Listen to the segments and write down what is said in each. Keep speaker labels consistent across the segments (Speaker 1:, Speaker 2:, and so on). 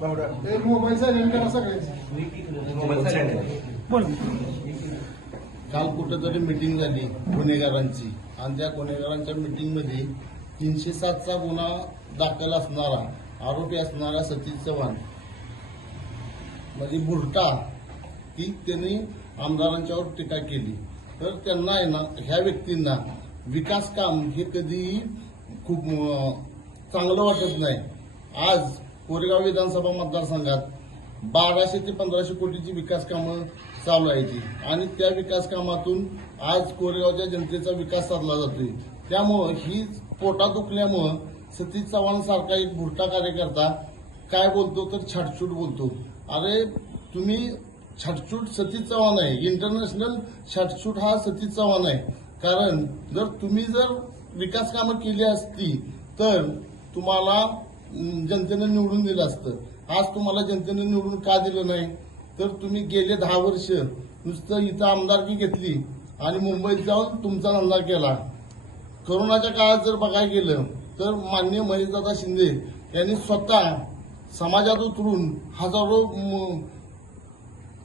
Speaker 1: करा सगळ्यांचे
Speaker 2: बोल.
Speaker 3: काल कुठेतरी मिटिंग झाली गुन्हेगारांची. आणि त्या गुन्हेगारांच्या मिटिंगमध्ये तीनशे सातचा गुन्हा दाखल असणारा आरोपी असणारा सतीश चव्हाण. म्हणजे बुरटा ती त्यांनी आमदारांच्यावर टीका केली. तर त्यांना आहे ना ह्या व्यक्तींना विकास काम हे कधीही खूप चांगलं वाटत नाही. आज कोरेगाव विधानसभा मतदारसंघात बाराशे ते पंधराशे कोटीची विकास कामं चालू आहे ती आणि त्या विकास कामातून आज कोरेगावच्या जनतेचा विकास साधला जातोय. त्यामुळं ही पोटा दुखल्यामुळं सतीश चव्हाण सारखा एक भुरटा कार्यकर्ता काय बोलतो तर छाटछूट बोलतो. अरे तुम्ही छाटछूट सतीश चव्हाण आहे. इंटरनॅशनल छाटछूट हा सतीश चव्हाण आहे. कारण जर तुम्ही जर विकास कामं केली असती तर तुम्हाला जनतेनं निवडून दिलं असतं. आज तुम्हाला जनतेनं निवडून का दिलं नाही? तर तुम्ही गेले दहा वर्ष नुसतं इथं आमदारकी घेतली आणि मुंबईत जाऊन तुमचा धंदा केला. करोनाच्या काळात जर बघायला गेलं तर माननीय महेशदादा शिंदे यांनी स्वतः समाजात उतरून हजारो म-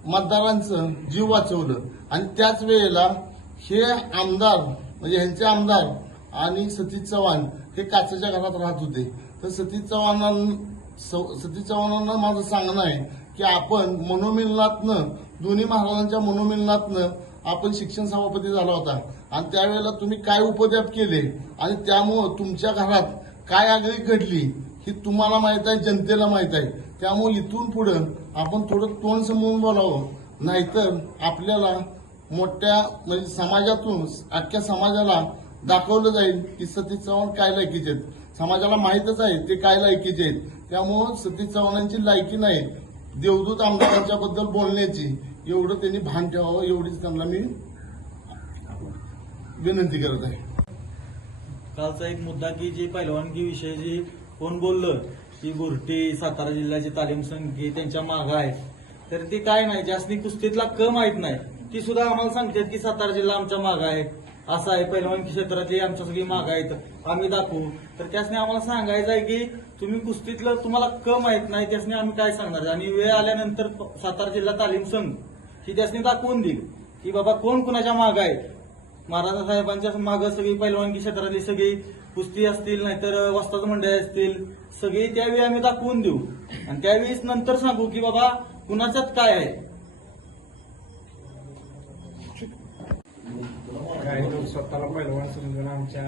Speaker 3: मतदारांचं जीव वाचवलं. आणि त्याच वेळेला हे आमदार म्हणजे ह्यांचे आमदार आणि सतीश चव्हाण हे काचेच्या घरात राहत होते. तर सतीश चव्हाणां स- सतीश चव्हाणांना माझं सांगणं आहे की आपण मनोमिलनातनं दोन्ही महाराजांच्या मनोमिलनातनं आपण शिक्षण सभापती झाला होता. आणि त्यावेळेला तुम्ही काय उपद्याप केले? आणि त्यामुळं तुमच्या घरात काय आगळी घडली ही तुम्हाला माहीत आहे जनतेला माहीत आहे. त्यामुळे इथून पुढं आपण थोडं तोंड समोरून बोलावं. नाहीतर आपल्याला मोठ्या म्हणजे समाजातून अख्ख्या समाजाला दाखवलं जाईल की सतीश चव्हाण काय लायकीचे आहेत. समाजाला माहीतच आहे ते काय लायकीचे आहेत. त्यामुळं सतीश चव्हाणांची लायकी नाही देवदूत आमदारांच्या बद्दल बोलण्याची. एवढं त्यांनी भान ठेवावं एवढीच त्यांना मी विनंती करत आहे.
Speaker 4: कालचा एक मुद्दा की जी पैलवानगी विषय जी कोण बोललं की गुरटी सातारा जिल्ह्याची तालीम संघी त्यांच्या मागं आहेत. तर ती काय नाही जास्ती कुस्तीतला क माहीत नाही ती सुद्धा आम्हाला सांगतात की सातारा जिल्हा आमच्या मागं आहे. असं आहे पैलवान क्षेत्रातली आमच्या सगळी मागं आहेत. आम्ही दाखवू. तर त्यासने आम्हाला सांगायचं आहे की तुम्ही कुस्तीतलं तुम्हाला क आहेत नाही त्यासने आम्ही काय सांगणार? आणि वेळ आल्यानंतर सातारा जिल्हा तालीम संघ ही त्यासने दाखवून देईल की बाबा कोण कुणाच्या मागं आहे. महाराजा साहेबांच्या मागं सगळी पैलवानकी क्षेत्रातली सगळी कुस्ती असतील नाहीतर वस्ताद मंडळी असतील सगळी त्यावेळी आम्ही दाखवून देऊ. आणि त्यावेळीच नंतर सांगू की बाबा कुणाच्यात काय आहे
Speaker 2: काही लोक स्वतःला पहिलवान समजून आमच्या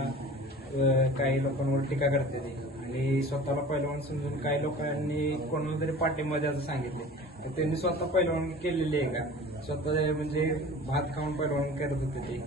Speaker 2: काही लोकांवर टीका करते ते. आणि स्वतःला पहिलवान समजून काही लोकांनी कोणाला तरी पाठिंबा द्यायचं सांगितले. तर त्यांनी स्वतः पहिलवान केलेली आहे का? स्वतः म्हणजे भात खाऊन पहिलवान करत होते ते.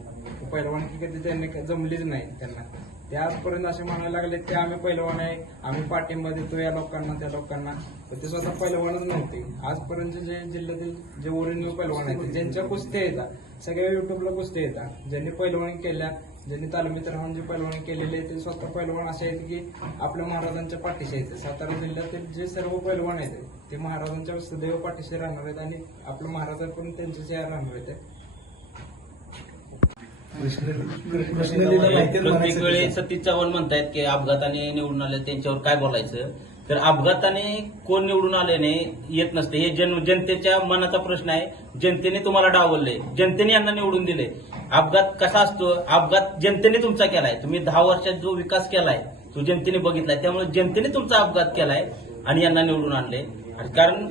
Speaker 2: पैलवानकी कधी त्यांनी जमलीच नाही त्यांना. ते आजपर्यंत असे म्हणायला लागले की आम्ही पहिलवान आहे आम्ही पाठिंबा देतो या लोकांना त्या लोकांना. तर ते स्वतः पहिलवानच नव्हते. आजपर्यंत जे जिल्ह्यातील जे ओरिजिनल पहिलवान आहेत ज्यांच्या कुस्त्या येतात सगळ्या युट्यूबला कुस्त्या येतात ज्यांनी पहिलवानी केल्या ज्यांनी तालमीत राहून जे पैलवानी केलेले ते स्वतः पैलवान असे आहेत की आपल्या महाराजांच्या पाठीशी आहेत. सातारा जिल्ह्यातील जे सर्व पैलवान आहेत ते महाराजांच्या सदैव पाठीशी राहणार आहेत आणि आपल्या महाराजांकडून त्यांच्याशी राहणार आहेत.
Speaker 5: प्रत्येक वेळी सतीश चव्हाण म्हणतायत की अपघाताने निवडून आले त्यांच्यावर काय बोलायचं? तर अपघाताने कोण निवडून आल्याने येत नसते. हे जन जनतेच्या मनाचा प्रश्न आहे. जनतेने तुम्हाला डावलले. जनतेने यांना निवडून दिले. अपघात कसा असतो? अपघात जनतेने तुमचा केलाय. तुम्ही दहा वर्षात जो विकास केलाय तो जनतेने बघितलाय. त्यामुळे जनतेने तुमचा अपघात केलाय आणि यांना निवडून आणले. कारण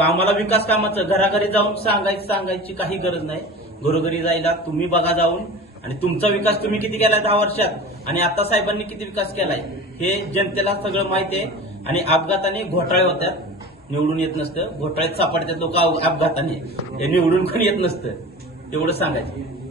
Speaker 5: आम्हाला विकास कामाचं घराघरी जाऊन सांगायची सांगायची काही गरज नाही. घरोघरी जायला तुम्ही बघा जाऊन. आणि तुमचा विकास तुम्ही किती केलाय दहा वर्षात? आणि आता साहेबांनी किती विकास केलाय? हे जनतेला सगळं माहिती आहे. आणि अपघाताने घोटाळे होतात. निवडून येत नसतं. घोटाळ्यात सापडतात लोक. अपघाताने. हे निवडून पण येत नसतं? एवढं सांगायचं.